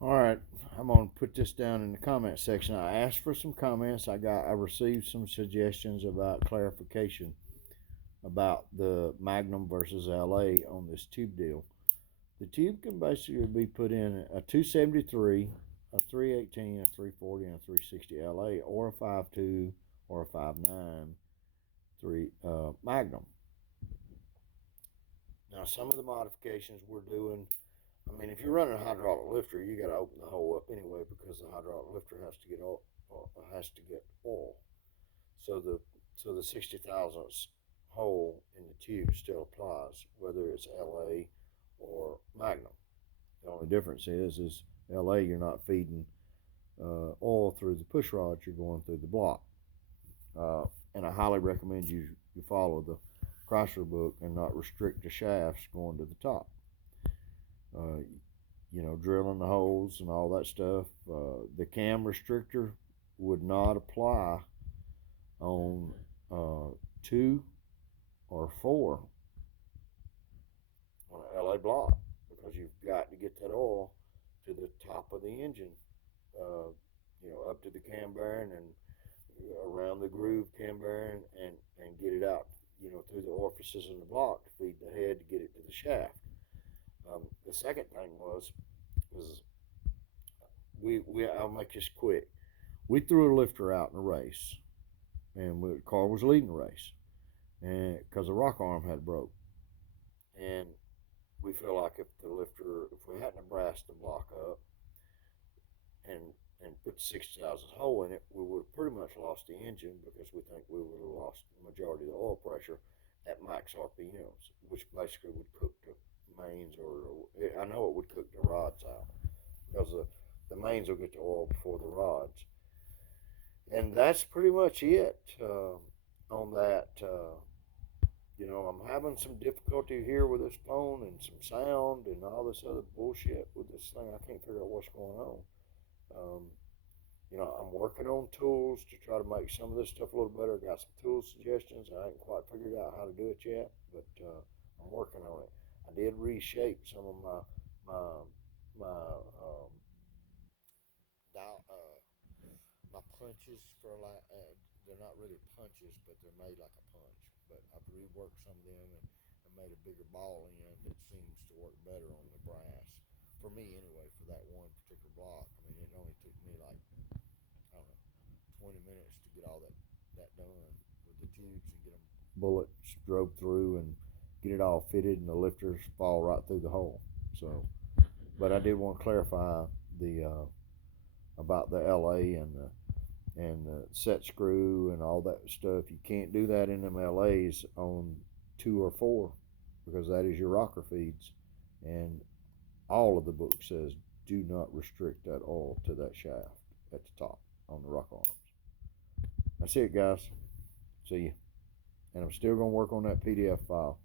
All right, I'm gonna put this down in the comment section. I asked for some comments. I received some suggestions about clarification about the Magnum versus LA on this tube deal. The tube can basically be put in a 273, a 318, a 340, and a 360 LA, or a 5.2 or a 5.9 Magnum. Now, some of the modifications we're doing, I mean, if you're running a hydraulic lifter, you got to open the hole up anyway because the hydraulic lifter has to get oil. So the 60 thousandths hole in the tube still applies, whether it's LA or Magnum. The only difference is LA you're not feeding oil through the push rods, you're going through the block. And I highly recommend you follow the Chrysler book and not restrict the shafts going to the top. Uh, drilling the holes and all that stuff. The cam restrictor would not apply on 2 or 4 on an LA block because you've got to get that oil to the top of the engine, uh, up to the cam bearing and around the groove cam bearing and get it out, through the orifices in the block to feed the head to get it to the shaft. The second thing was I'll make this quick. We threw a lifter out in a race, and the car was leading the race, and because the rock arm had broke, and we feel like if we hadn't brassed the block up and put the 60,000 hole in it, we would have pretty much lost the engine because we think we would have lost the majority of the oil pressure at max RPMs, which basically would cook the mains, or I know it would cook the rods out because the mains will get the oil before the rods. And that's pretty much it on that. I'm having some difficulty here with this phone and some sound and all this other bullshit with this thing. I can't figure out what's going on. Um, I'm working on tools to try to make some of this stuff a little better. I got some tool suggestions. I haven't quite figured out how to do it yet, but I'm working on it. I did reshape some of my my dial, my punches they're not really punches, but they're made like a punch. But I've reworked some of them and made a bigger ball end that seems to work better on the brass. For me, anyway, for that one particular block. I mean, it only took me like, I don't know, 20 minutes to get all that done with the tubes and get them bullets drove through and get it all fitted, and the lifters fall right through the hole. So, but I did want to clarify the about the LA and the set screw and all that stuff. You can't do that in them LAs on 2 or 4 because that is your rocker feeds, and all of the book says do not restrict that oil to that shaft at the top on the rock arms. That's it, guys. See you. And I'm still going to work on that PDF file.